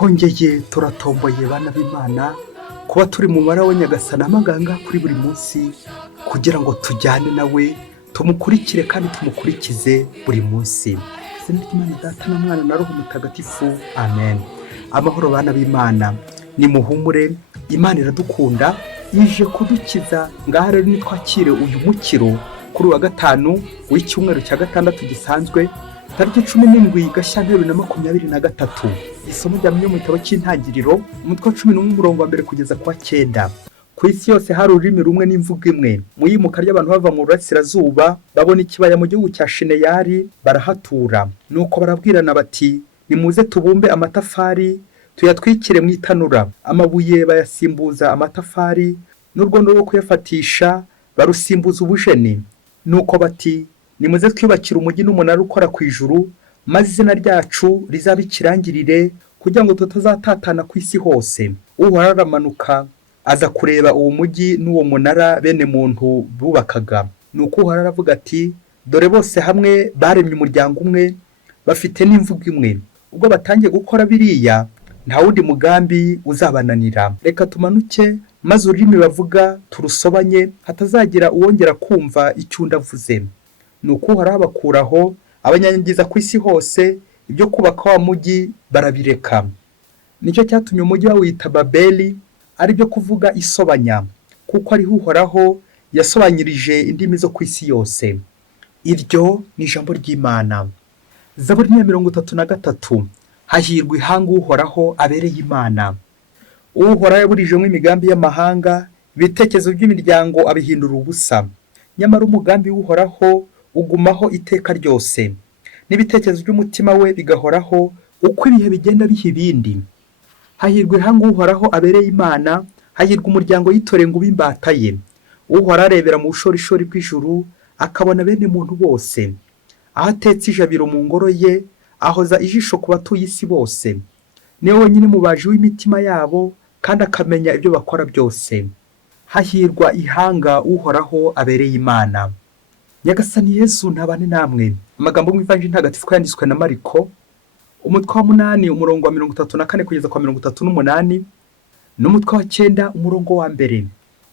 twongeye turatomboye bana b'Imana kuba turi mu mara wa Nyagasani amaganga kuri buri munsi kugira ngo tujyane nawe tumukurikire kandi tumukurikize buri munsi. Izina ry'Imana Data na Mwana na Roho Mutagatifu, amen. Amahoro bana b'Imana, ni muhumure, Imana iradukunda, ije kudukiza. Ngaha rero nitwakire uyu mukiro kuri wa gatanu w'icyumweru cya gatandatu gisanzwe, tariki 17 Gashyantare 2023. Isomo rya mu gitabo cy'intangiriro umutwe wa 11 umurongo wa mbere kugeza kwa 9. Ku isi yose hari ururimi rumwe n'imvugo imwe. Mu yimuka ry'abantu bava mu burasirazuba babona ikibaya mu gihugu cya Shineyari, barahatura. Nuko barabwirana bati, nimuze tubumbe amatafari tuyatwikire mu itanura. Amabuye bayasimbuza amatafari, n'urwondo rwo kuyafatisha barusimbuza ubujeni. Nuko bati, nimuze twiyubakire umujyi n'umunara ukora ku ijuru, maze izina ryacu rizaba ikirangirire kugira ngo tutazatatana ku isi hose. Uhoraho aramanuka aza kureba uwo mujyi n'uwo munara bene muntu bubakaga. Nuko Uhoraho aravuga ati, dore bose hamwe baremye umuryango umwe, bafite n'imvugo imwe. Ubwo batangiye gukora biriya, nta wundi mugambi uzabananira. Reka tumanuke maze ururimi bavuga turusobanye, hatazagira uwongera kumva icyo ndavuze. Nuko Uhoraho abakuraho, abanyanyagiza ku isi hose, ibyo kubaka wa mujyi barabireka. Nicyo cyatumye umujyi bawita Babeli, ari byo kuvuga isobanya, kuko ariho Uhoraho yasobanyirije indimi zo ku isi yose. Iryo ni ijambo ry'Imana. Zaburi 33. Hahirwa ihanga Uhoraho abereye Imana. Uhoraho yaburijemo imigambi y'amahanga, ibitekerezo by'imiryango abihindura ubusa. Nyamara umugambi w'Uhoraho ugumaho iteka ryose, n'ibitekerezo by'umutima we bigahoraho uko ibihe bigenda biha ibindi. Hahirwa ihanga Uhoraho abereye Imana, hahirwa umuryango yitoreye ngo ubimbata ye. Uhoraho arebera mu bushorishori bw'ijuru, akabona bene muntu bose. Aho atetse ijabiro mu ngoro ye, ahoza ijisho ku batuye isi bose. Niwe wenyine mubaji w'imitima yabo, kandi akamenya ibyo bakora byose. Hahirwa ihanga Uhoraho abereye Imana. Nyagasani Yesu ntabane namwe. Amagambo mu Ivanjili ntagatifu yanditswe na Mariko, umutwe wa 8 umurongo wa 34 kugeza kwa 38, n'umutwe wa 9 umurongo wa 1.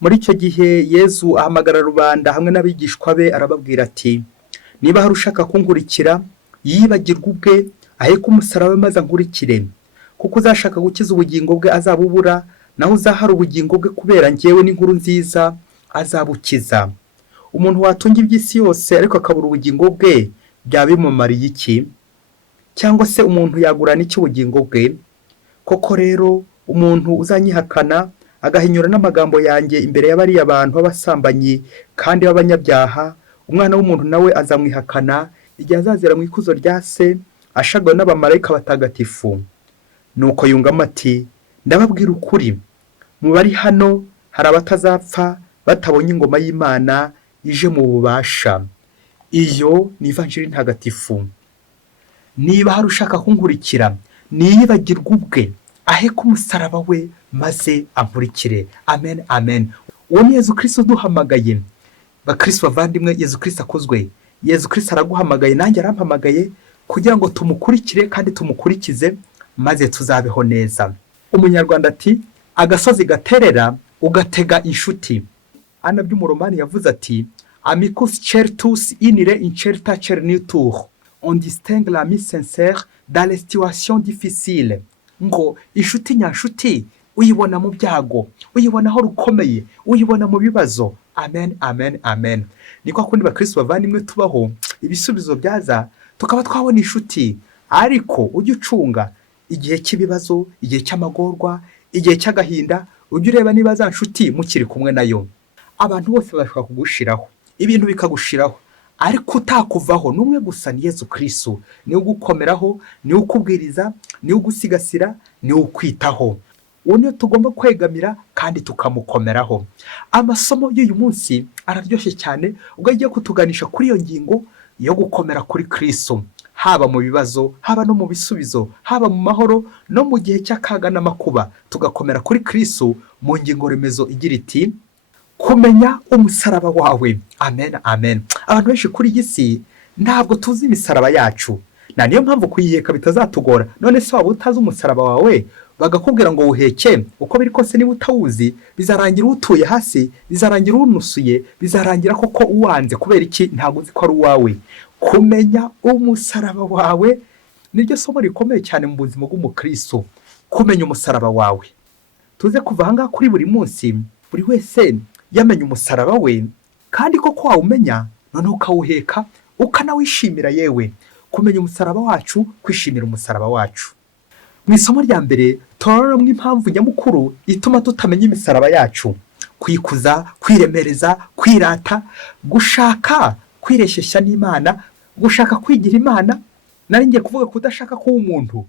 Muri icyo gihe Yesu ahamagara rubanda hamwe n'abigishwa be, arababwira ati, niba hari ushaka kunkurikira, yibagirwa ubwe, aheke umusaraba maze ankurikire. Kuko uzashaka gukiza ubugingo bwe azabubura, naho uzahara ubugingo bwe kubera njyewe n'inkuru nziza azabukiza. Umuntu watunga iby'isi yose ariko akabura ubugingo bwe, byaba bimumariye iki? Cyangwa se umuntu yagurana iki ubugingo bwe? Koko rero umuntu uzanyihakana agahinyura n'amagambo yanjye imbere y'abariya abantu b'abasambanyi kandi b'abanyabyaha, umwana w'umuntu nawe azamwihakana igihe azazira mu ikuzo rya se, ashagawe n'abamarayika batagatifu. Nuko yungamo ati, ndababwira ukuri, mu bari hano hari abatazapfa batabonye ingoma y'Imana ije mu bubasha. Iyo ni Ivanjili ntagatifu. Niba hari ushaka kunkurikira, niyibagirwa ubwe, aheke umusaraba we maze ankurikire. Amen, amen. Uwo ni Yezu Kristo duhamagaye. Bakristo bavandimwe, Yezu Kristo akozwe. Yezu Kristo araguhamagaye, nanjye arampamagaye kugira ngo tumukurikire kandi tumukurikize maze tuzabeho neza. Umunyarwanda ati, agasozi gaterera ugatega inshuti. Ana by'umuromani yavuze ati, amicus certus inire incerta cernitur, on distingue l'ami sincère dans les situations difficiles. Ngo inshuti nyanshuti uyibona mu byago, uyibona aho rukomeye, uyibona mu bibazo. Amen, amen, amen. Niko kundi bakristo bavandimwe tubaho, ibisubizo byaza tukaba twabona inshuti, ariko ujye ucunga igihe cy'ibibazo, igihe cy'amagorwa, igihe cy'agahinda, ujye ureba niba za nshuti mukiri kumwe nayo. Abantu bose bashaka kugushiraho, ibintu bikagushiraho, ariko utakuvaho n'umwe gusa, ni Yezu Kristo. Niwe ugukomeraho, niwe ukubwiriza, niwe ugusigasira, niwe ukwitaho. Uwo niyo tugomba kwegamira kandi tukamukomeraho. Amasomo y'uyu munsi araryoshye cyane, ubwo agiye kutuganisha kuri iyo ngingo yo gukomera kuri Kristo, haba mu bibazo, haba no mu bisubizo, haba mu mahoro no mu gihe cy'akaga n'amakuba. Tugakomera kuri Kristo mu ngingo remezo igira iti, kumenya umusaraba wawe. Amen, amen. Abantu benshi kuri iyi si ntabwo tuzi imisaraba yacu, na niyo mpamvu kuyiheka bitazatugora. None se waba utazi umusaraba wawe bagakubwira ngo uheke, uko biri kose niba utawuzi bizarangira utuye hasi, bizarangira unusuye, bizarangira koko uwanze. Kubera iki? Ntabwo uzi ko ari uwawe. Kumenya umusaraba wawe niryo somo rikomeye cyane mu buzima bw'umukristo. Kumenya umusaraba wawe, tuze kuva aha ngaha kuri buri munsi buri wese yamenya umusaraba we, kandi koko wawumenya noneho ukawuheka ukanawishimira. Yewe kumenya umusaraba wacu, kwishimira umusaraba wacu. Mu isomo rya mbere turabonamo impamvu nyamukuru ituma tutamenya imisaraba yacu: kwikuza, kwiremereza, kwirata, gushaka kwireshyeshya n'Imana, gushaka kwigira Imana. Nari ngiye kuvuga kudashaka kuba umuntu,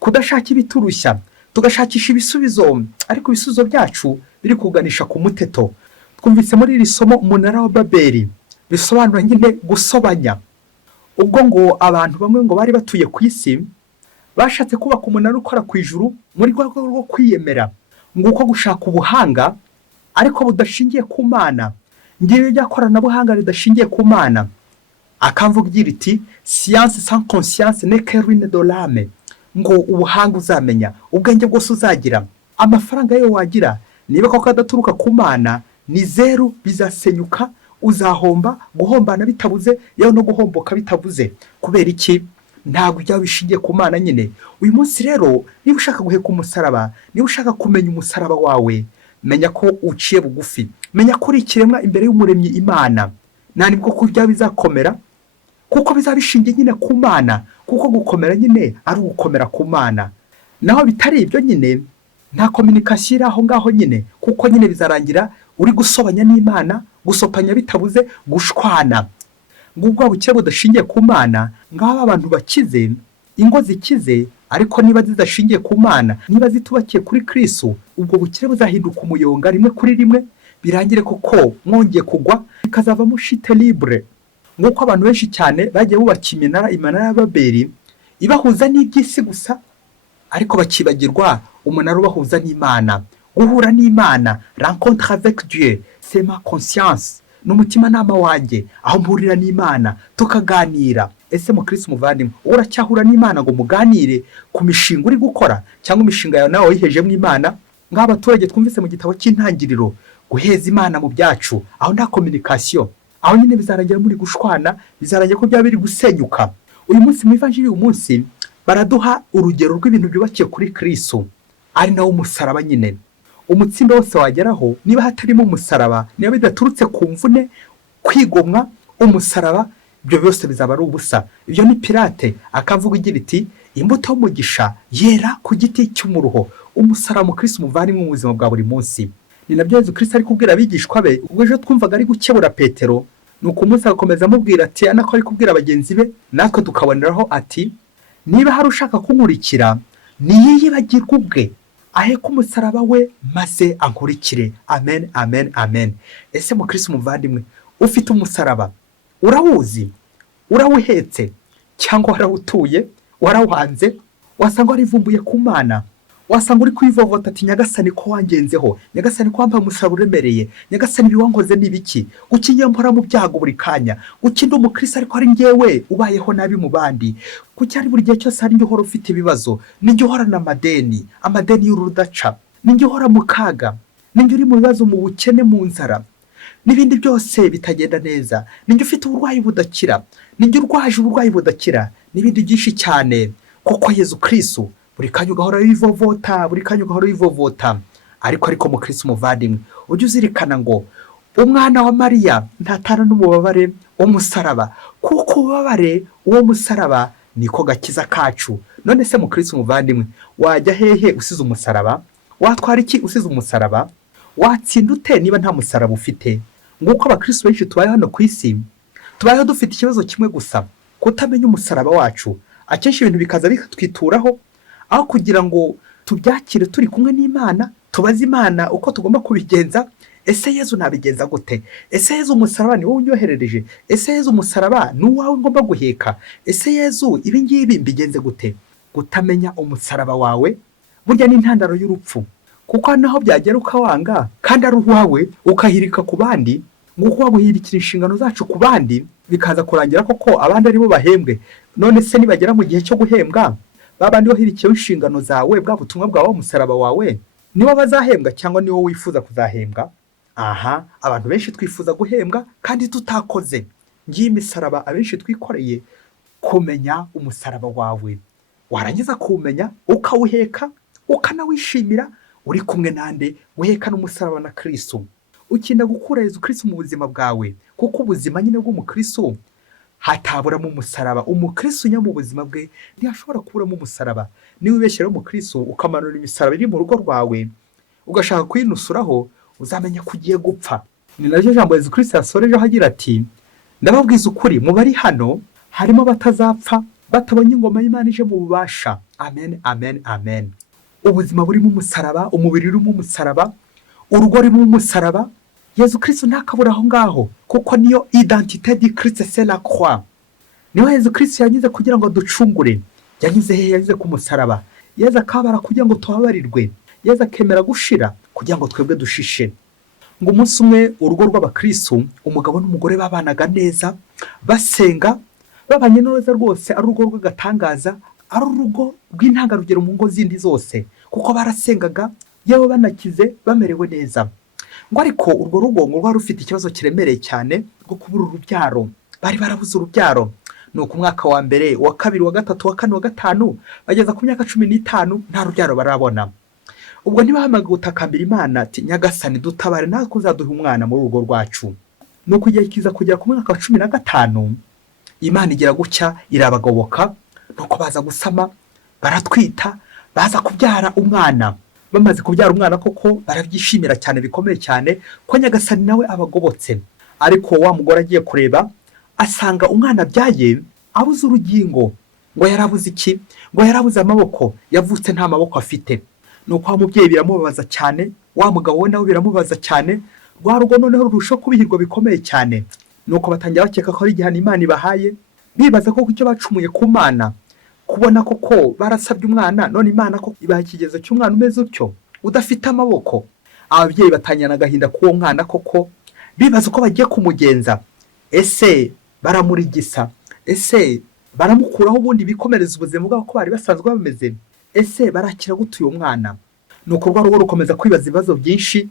kudashaka ibiturushya, tugashakisha ibisubizo, ariko ibisubizo byacu biri kuganisha ku muteto. Twumvise muri iri somo umunara wa Babeli, bisobanura nyine gusobanya. Ubwo ngo abantu bamwe ngo bari batuye ku isi bashatse kubaka umunara ukora ku ijuru muri rwego rwo kwiyemera, ngo uko gushaka ubuhanga ariko budashingiye ku Mana. Ngiye ryakoranabuhanga ridashingiye ku Mana. Akamvuga igira iti science sans conscience n'est que ruine de l'âme. Ngo ubuhanga uzamenya, ubwenge bwose uzagira, amafaranga yo wagira, niba koko adaturuka ku Mana ni zeru, bizasenyuka, uzahomba. Guhombana bitabuze, yewe no guhomboka bitabuze. Kubera iki? Ntabwo byaba bishingiye ku Mana nyine. Uyu munsi rero niba ushaka guheka umusaraba, niba ushaka kumenya umusaraba wawe, menya ko uciye bugufi, menya ko uri ikiremwa imbere y'umuremyi Imana. Nta nibwo kurya bizakomera, kuko bizabishingiye nyine ku Mana, kuko gukomera nyine ari ugukomera ku Mana. Naho bitari ibyo nyine nta communication iri aho ngaho nyine, kuko nyine bizarangira uri gusobanya n'Imana, gusopanya bitabuze, gushwana. Ngubwo bukeye budashingiye ku Mana, ngaho abantu bakize, ingo zikize, ariko niba zidashingiye ku Mana, niba zitubakiye kuri Kristo, ubwo bukire buzahinduka umuyonga rimwe kuri rimwe, birangire koko mwongeye kugwa, bikazavamo chute libre. Nguko abantu benshi cyane bagiye bubaka iminara ya Babeli ibahuza n'iby'isi gusa, ariko bakibagirwa umunara ubahuza n'Imana. Guhura n'Imana, rencontre avec Dieu, c'est ma conscience, n'umutima nama wanjye, aho mpurira n'Imana tukaganira. Ese mu Kristo muvandimwe, uracyahura n'Imana ngo muganire ku mishinga uri gukora, cyangwa imishinga yawe nawe wihejemo Imana? Nk'abaturage twumvise mu gitabo cy'intangiriro, guheza Imana mu byacu, aho nta communication, aho nyine bizarangira muri gushwana, bizarangira ko byaba biri gusenyuka. Uyu munsi mu ivanjiri uyu munsi baraduha urugero rw'ibintu byubakiye kuri Kristo, ari nawo umusaraba nyine. Umutsindo wose wageraho niba hatarimo umusaraba, niba bidaturutse ku mvune, kwigomwa, umusaraba, ibyo byose bizaba ari ubusa. Ibyo ni Pilate akavuga igira iti imbuto y'umugisha yera ku giti cy'umuruho. Umusaraba mu Kristo muvandimwe mu buzima bwa buri munsi. Ni nabyo Yesu Kristo ari kubwira abigishwa be. Ubwo ejo twumvaga ari gukebura Petero, nuko umunsi agakomeza amubwira ati anako ari kubwira bagenzi be, natwe tukaboneraho ati niba hari ushaka kunkurikira niyibagirwe ubwe, aheka umusaraba we maze ankurikire. Amen, amen, amen. Ese mu Kristo muvandimwe ufite umusaraba, urawuzi, urawuhetse, cyangwa warawutuye, warawuhanze, wasanga warivumbuye ku Mana, wasanga uri kwivovota ati nyagasani ko wangenzeho, nyagasani ko wambaye umusaraba uremereye, nyagasani biwankoze n'ibiki, ukinye mpora mu byago buri kanya, ukindi umukristo ariko ari njyewe ubayeho nabi mu bandi, kuki ari buri gihe cyose ari njye uhora ufite ibibazo, ninjye uhora n'amadeni, amadeni y'urudaca, ninjye uhora mu kaga, ninjye uri mu bibazo, mu bukene, mu nzara, n'ibindi byose bitagenda neza, ninjye ufite uburwayi budakira, ninjye urwaje uburwayi budakira, n'ibindi byinshi cyane. Kuko Yesu Kristo buri kanya ugahora wivovota, buri kanya ugahora wivovota. Ariko mu Kristo muvandimwe ujye uzirikana ngo umwana wa Mariya ntatana n'umubabare w'umusaraba, kuko ububabare uwo musaraba niko gakiza kacu. None se mu Kristo muvandimwe wajya hehe usize umusaraba? Watwara iki usize umusaraba? Watsinda ute niba nta musaraba ufite? Nguko abakristo benshi tubaye hano ku isi, tubayeho dufite ikibazo kimwe gusa, kutamenya umusaraba wacu. Akenshi ibintu bikaza bikatwituraho, aho kugira ngo tubyakire turi kumwe n'Imana, tubaze Imana uko tugomba kubigenza. Ese Yesu nabigenza gute? Ese Yesu umusaraba ni wowe unyoherereje? Ese Yesu umusaraba ni uwawe ngomba guheka? Ese Yesu ibi ngibi mbigenze gute? Gutamenya umusaraba wawe burya ni intandaro y'urupfu, kuko naho byagera ukawanga kandi ari uwawe ukahirika ku bandi, nguko waguhirikira inshingano zacu ku bandi, bikaza kurangira koko abandi aribo bahembwe. None se nibagera mu gihe cyo guhembwa, babandi wahirikiyeho inshingano zawe, bwa butumwa bwawe, umusaraba wawe, nibo bazahembwa cyangwa niwo wifuza kuzahembwa? Aha, abantu benshi twifuza guhembwa kandi tutakoze. Ngiye imisaraba abenshi twikoreye, kumenya umusaraba wawe, warangiza kuwumenya ukawuheka ukanawishimira uri kumwe nande, uheka n'umusaraba na Kristo. Ukinda gukura Yezu Kristo mu buzima bwawe, kuko ubuzima nyine bw'umukristo hataburamo umusaraba. Umukristo nya mu buzima bwe ntiyashobora kuburamo umusaraba. Niba ubeshyera umukristo ukamanura imisaraba iri mu rugo rwawe ugashaka kuyinusuraho, uzamenya ko ugiye gupfa. Ni naryo jambo Yezu Kristo yasorejeho agira ati, ndababwiza ukuri, mu bari hano harimo batazapfa batabonye ingoma y'Imana ije mu bubasha. Amen, amen, amen. Ubuzima burimo umusaraba, umubiri urimo umusaraba, urugo rurimo umusaraba. Yezu Kristo ntakabura aho ngaho, kuko niyo identité de Christ, c'est la croix. Niho Yezu Kristo yanyuze kugira ngo ducungure. Yanyuze he? Yanyuze ku musaraba. Yezu akabara kugira ngo tubabarirwe. Yezu akemera gushira kugira ngo twebwe dushishe. Ngo umunsi umwe urugo rw'abakristo, umugabo n'umugore babanaga neza, basenga, babanye neza rwose, ari urugo rw'agatangaza, ari urugo rw'intangarugero mu ngo zindi zose, kuko barasengaga yewe banakize bamerewe neza. Ngo ariko urwo rugo ngo rwari rufite ikibazo kiremereye cyane rwo kubura urubyaro. Bari barabuze urubyaro. Nuko umwaka wa mbere, wa kabiri, wa gatatu, wa kane, wa gatanu, bageza ku myaka 15 nta rubyaro barabona. Ubwo ntibahamaga gutakambira Imana ati, Nyagasani dutabare natwe uzaduha umwana muri urwo rwacu. Nuko igihe kiza kugera ku mwaka wa 15, Imana igira gucya irabagoboka, nuko baza gusama, baratwita, baza kubyara umwana. Bamaze kubyara umwana koko barabyishimira cyane, bikomeye cyane ko Nyagasani nawe abagobotse. Ariko wa mugore agiye kureba asanga umwana abyaye abuze urugingo. Ngo yarabuze iki? Ngo yarabuze amaboko, yavutse nta maboko afite. Nuko wa mubyeyi biramubabaza cyane, wa mugabo we nawe biramubaza cyane, rwa rugo noneho rurushaho kubihirwa bikomeye cyane. Nuko batangira bakeka ko ari igihano Imana ibahaye, bibaza ko icyo bacumuye ku Mana, kubona koko barasabye umwana, none Imana ko ibaha ikigezo cy'umwana umeze utyo udafite amaboko. Ababyeyi batanyana agahinda k'uwo mwana koko, bibaza ko bagiye kumugenza. Ese baramurigisa? Ese baramukuraho ubundi bikomereza ubuzima bwabo ko bari basanzwe bameze? Ese barakira gute uyu mwana? Nuko rwa rugo rukomeza kwibaza ibibazo byinshi,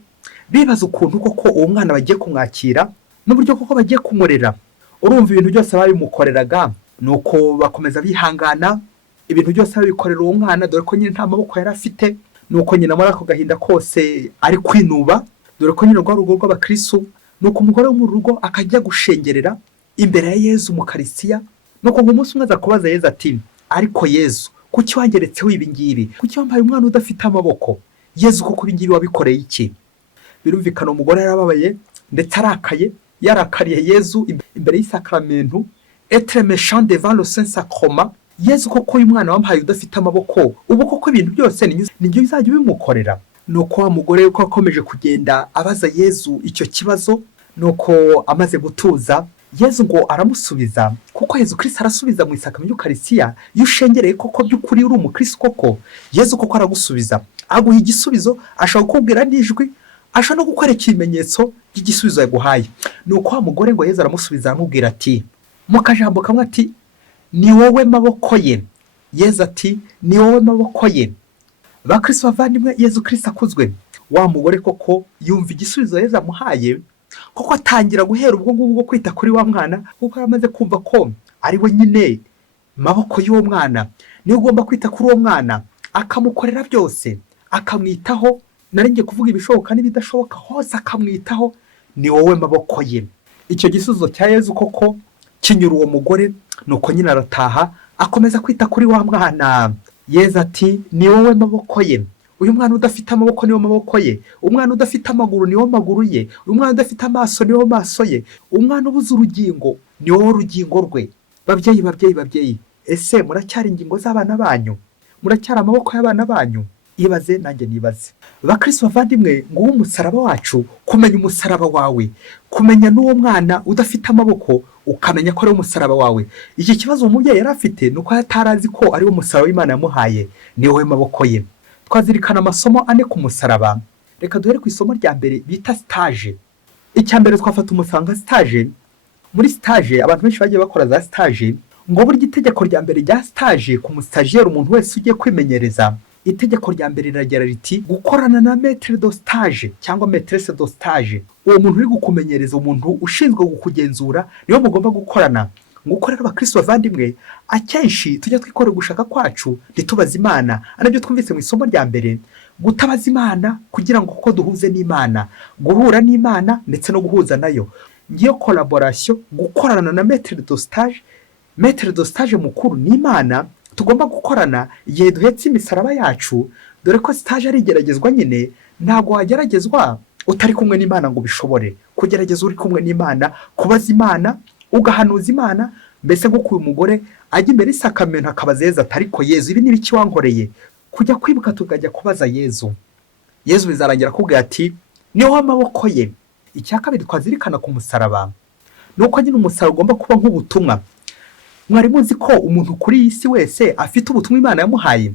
bibaza ukuntu koko uwo mwana bagiye kumwakira n'uburyo koko bagiye kumurera. Urumva ibintu byose babimukoreraga, nuko bakomeza bihangana, ibintu byose babikorera uwo mwana, dore ko nyine nta maboko yari afite. Nuko nyina muri ako gahinda kose ari kwinuba, dore ko nyine rwa rugo rw'abakristo. Nuko umugore wo mu rugo akajya gushengerera imbere ya Yezu mu Karisiya. Nuko umunsi umwe aza kubaza Yezu ati, ariko Yezu, kuki wangeretseho ibi ngibi? Kuki wambaye umwana udafite amaboko? Yezu koko ibi ngibi wabikoreye iki? Birumvikana umugore yarababaye ndetse arakaye, yarakariye Yezu imbere y'isakramento, être méchant devant le saint sacrement. Yezu koko uyu mwana wambaye udafite amaboko, ubu koko ibintu byose ni njye bizajya bimukorera. Nuko wa mugore ko akomeje kugenda abaza Yezu icyo kibazo, nuko amaze gutuza, Yezu ngo aramusubiza, kuko Yezu Kristo arasubiza mu isakramento y'Ukarisiya. Iyo ushengereye koko by'ukuri uri umukristo koko, Yezu koko aragusubiza, aguha igisubizo, ashaka kukubwira n'ijwi, ashaka no gukora ikimenyetso cy'igisubizo yaguhaye. Nuko wa mugore ngo Yezu aramusubiza, aramubwira ati mu kajambo kamwe ati, ni wowe maboko ye. Yezu ati, ni wowe maboko ye. Bakristo bavandimwe, Yezu Kristo akuzwe. Wa mugore koko yumva igisubizo Yezu amuhaye, koko atangira guhera ubwo ngubwo kwita kuri wa mwana, kuko yaramaze kumva ko ari we nyine maboko y'uwo mwana, niwe ugomba kwita kuri uwo mwana, akamukorera byose, akamwitaho. Naringiye kuvuga ibishoboka n'ibidashoboka, hose akamwitaho. Ni wowe maboko ye. Icyo gisubizo cya Yezu koko kinyura uwo mugore, nuko nyine arataha, akomeza kwita kuri wa mwana. Yezu ati, ni wowe maboko ye. Uyu mwana udafite amaboko niwo maboko ye, umwana udafite amaguru niwo maguru ye, uyu mwana udafite amaso niwo maso ye, umwana ubuze urugingo niwo rugingo rwe. Babyeyi, ese muracyari ingingo z'abana banyu? Muracyari amaboko y'abana banyu? Ibaze nanjye nibaze. Bakristo bavandimwe, ngo umusaraba wacu, kumenya umusaraba wawe, kumenya n'uwo mwana udafite amaboko, ukamenya ko ari umusaraba wawe. Iki kibazo umubyeyi yari afite nuko atarazi ko ari umusaraba Imana yamuhaye, ni wowe maboko ye. Twazirikana amasomo ane ku musaraba. Reka duhere ku isomo rya mbere bita stage. Icya mbere twafata umusanga stage, muri stage abantu benshi bagiye bakora za stage, ngo burya itegeko rya mbere rya stage ku mustajiyeri, umuntu wese ugiye kwimenyereza, itegeko rya mbere riragira riti gukorana na maître de stage cyangwa maîtresse de stage. Uwo muntu uri gukumenyereza, umuntu ushinzwe kukugenzura, niyo mugomba gukorana. Nguko rero abakristo bavandimwe, akenshi tujya twikora gushaka kwacu ntitubaze Imana. Anabyo twumvise mu isomo rya mbere, gutabaza Imana kugira ngo kuko duhuze n'Imana, guhura n'Imana ndetse no guhuza nayo. Ngiyo collaboration, gukorana na maître de stage. Maître de stage mukuru ni Imana, tugomba gukorana igihe duhetse imisaraba yacu, dore ko stage ari igeragezwa nyine. Ntabwo wageragezwa utari kumwe n'Imana ngo bishobore. Kugerageza uri kumwe n'Imana, kubaza Imana, ugahanuza Imana, mbese nk'uko uyu mugore ajya imbere isakamento akabaza Yezu ati ariko Yezu, ibi ni biki wankoreye? Kujya kwibuka tukajya kubaza Yezu. Yezu bizarangira akubwira ati ni wowe amaboko ye. Icya kabiri twazirikana ku musaraba, nuko nyine umusaraba ugomba kuba nk'ubutumwa. Mwari muzi ko umuntu kuri iyi si wese afite ubutumwa Imana yamuhaye?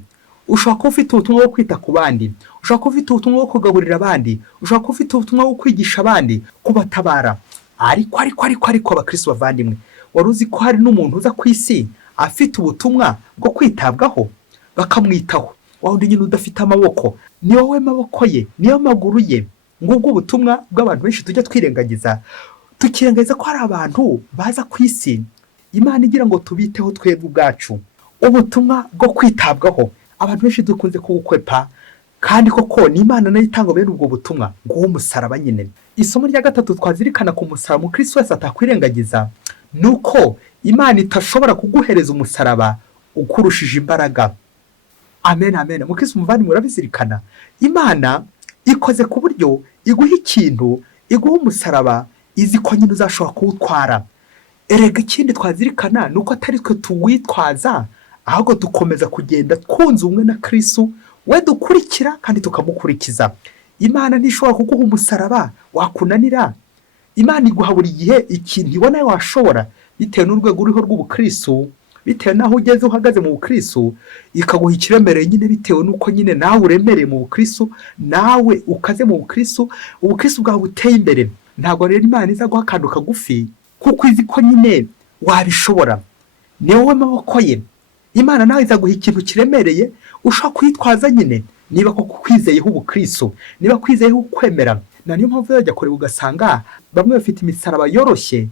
Ushobora kuba ufite ubutumwa bwo kwita ku bandi, ushobora kuba ufite ubutumwa bwo kugaburira abandi, ushobora kuba ufite ubutumwa bwo kwigisha abandi, kubatabara. Ariko abakristo bavandimwe, wari uzi ko hari n'umuntu uza ku isi afite ubutumwa bwo kwitabwaho, bakamwitaho? Wa wundi nyine udafite amaboko, ni wowe maboko ye, niyo maguru ye. Ngubwo ubutumwa bw'abantu benshi tujya twirengagiza, tukirengagiza ko hari abantu baza ku isi Imana igira ngo tubiteho twebwe ubwacu. Ubutumwa bwo kwitabwaho abantu benshi dukunze kubukwepa, kandi koko ni Imana nayo itanga bene ubwo butumwa, ngo umusaraba nyine. Isomo rya gatatu twazirikana ku musaraba umukristo wese atakwirengagiza, nuko Imana itashobora kuguhereza umusaraba ukurushije imbaraga. Amen, amen. Mukristo umuvandimwe, urabizirikana, Imana ikoze ku buryo iguha ikintu, iguha umusaraba, izi ko nyine uzashobora kuwutwara. Erega ikindi twazirikana nuko atari twe tuwitwaza, ahubwo dukomeza kugenda twunze ubumwe na Kristo, we dukurikira kandi tukamukurikiza. Imana ntishobora kuguha umusaraba wakunanira. Imana iguha buri gihe ikintu ibona washobora, bitewe n'urwego uriho rw'ubukristo, bitewe n'aho ugeze uhagaze mu bukristo, ikaguha ikiremereye nyine bitewe n'uko nyine nawe uremereye mu bukristo, nawe ukaze mu bukristo, ubukristo bwawe buteye imbere. Ntabwo rero Imana iza guha akantu kagufi kuko izi ko nyine wabishobora. Ni wowe maboko ye. Imana nawe izaguha ikintu kiremereye ushaka kwitwaza nyine, niba koko kwizeyeho ubukristo, niba kwizeyeho ukwemera. Na niyo mpamvu yajya kureba ugasanga bamwe bafite imisaraba yoroshye,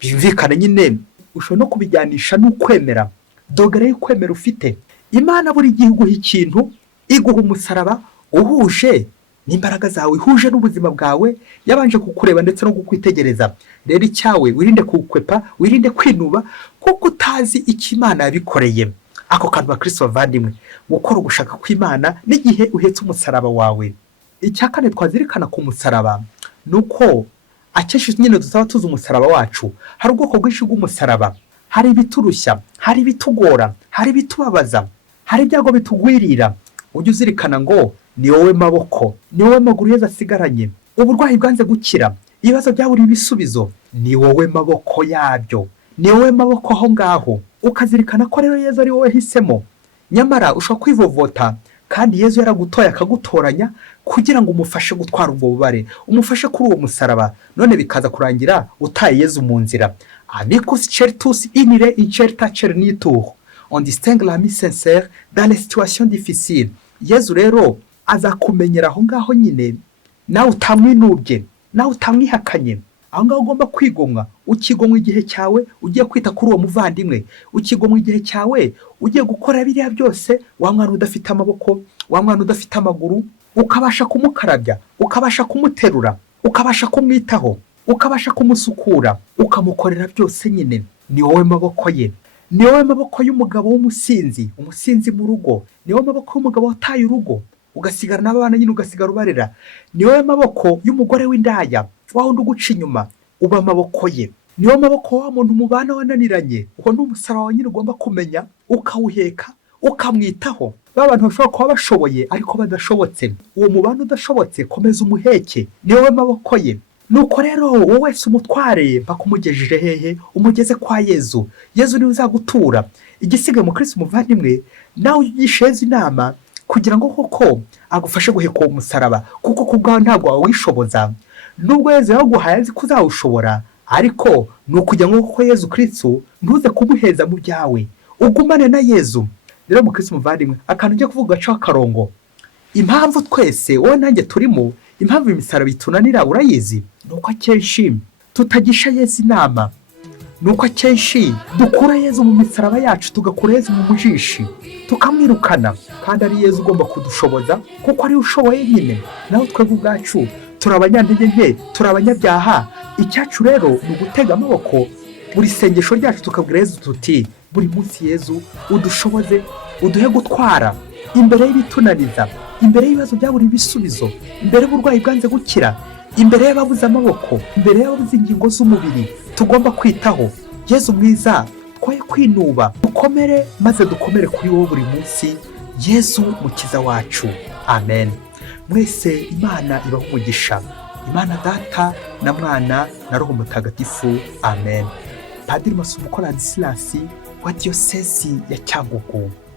byumvikana nyine ushobora no kubijyanisha n'ukwemera, dogere y'ukwemera ufite. Imana buri gihe iguha ikintu, iguha umusaraba uhuje n'imbaraga zawe, ihuje n'ubuzima bwawe, yabanje kukureba ndetse no kukwitegereza. Rero icyawe wirinde kukwepa, wirinde kwinuba, kuko utazi icyo Imana yabikoreye. Ako kantu bakristo bavandimwe, gukora ugushaka kw'Imana n'igihe uhetse umusaraba wawe. Icya kane twazirikana ku musaraba, nuko akenshi nyine dusaba tuzi umusaraba wacu. Hari ubwoko bwinshi bw'umusaraba, hari ibiturushya, hari ibitugora, hari ibitubabaza, hari ibyago bitugwirira. Ujye uzirikana ngo ni wowe maboko, ni wowe maguru yeza asigaranye. Uburwayi bwanze gukira, ibibazo byaburiye ibisubizo, ni wowe maboko yabyo, ni wowe maboko aho ngaho. Ukazirikana ko rero Yezu ari wowe hisemo. Nyamara ushobora kwivovota, kandi Yezu yaragutoye akagutoranya kugira ngo umufashe gutwara ubwo bubare, umufashe kuri uwo musaraba. None bikaza kurangira utaye Yezu mu nzira. Amicus certus inire incerta cernitur, on distingue l'ami sincère dans les situations difficiles. Yezu rero azakumenyera aho ngaho nyine, nawe utamwinubye, nawe utamwihakanye. Aho ngaho ugomba kwigomwa, ukigomwa igihe cyawe ugiye kwita kuri uwo muvandimwe, ukigomwa igihe cyawe ugiye gukora biriya byose. Wa mwana udafite amaboko, wa mwana udafite amaguru, ukabasha kumukarabya, ukabasha kumuterura, ukabasha kumwitaho, ukabasha kumusukura, ukamukorera byose nyine. Ni wowe maboko ye. Ni wowe maboko y'umugabo w'umusinzi, umusinzi mu rugo. Ni wowe maboko y'umugabo wataye urugo, ugasigara n'abana nyine ugasigara ubarera. Ni wowe maboko y'umugore w'indaya, wa wundi uguca inyuma, uba amaboko ye. Ni wowe maboko wa muntu mubana wananiranye, uwo ni umusaraba wa nyine ugomba kumenya, ukawuheka, ukamwitaho. Ba bantu bashobora kuba bashoboye ariko badashobotse, uwo mubana udashobotse komeza umuheke. Ni wowe maboko ye. Nuko rero wowe wese umutware bakumugejeje hehe, umugeze kwa Yezu. Yezu niwe uzagutura. Igisigaye mu Kristo muvandimwe, nawe uyigishe Yezu inama kugira ngo koko agufashe guheka uwo musaraba, kuko kubwawe ntabwo wawishoboza. Nubwo Yezu yaguhaye azi ko uzawushobora, ariko ni ukujya nk'uko Yezu Kristo ntuze kumuheza mu byawe, ugumane na Yezu. Rero mukristo muvandimwe, akantu njye kuvuga gacaho akarongo, impamvu twese wowe nanjye turimo, impamvu imisaraba itunanira urayizi, ni uko akenshi tutagisha Yezu inama, ni uko akenshi dukura Yezu mu misaraba yacu, tugakura Yezu mu mujishi, tukamwirukana, kandi ari Yezu ugomba kudushoboza kuko ari ushoboye nyine. Naho twebwe ubwacu turi abanyantege nke, turi abanyabyaha. Icyacu rero ni ugutega amaboko buri sengesho ryacu tukabwira Yezu tuti buri munsi Yezu udushoboze, uduhe gutwara imbere y'ibitunaniza, imbere y'ibibazo byabura ibisubizo, imbere y'uburwayi bwanze gukira, imbere y'ababuze amaboko, imbere y'ababuze ingingo z'umubiri tugomba kwitaho. Yezu mwiza, twoye kwinuba, dukomere maze dukomere kuri wowe buri munsi, Yezu mukiza wacu. Amen. Mwese Imana ibahe umugisha, Imana Data na Mwana na Roho Mutagatifu. Amen. Padiri Masumuko Ladislas wa Diyosezi ya Cyangugu.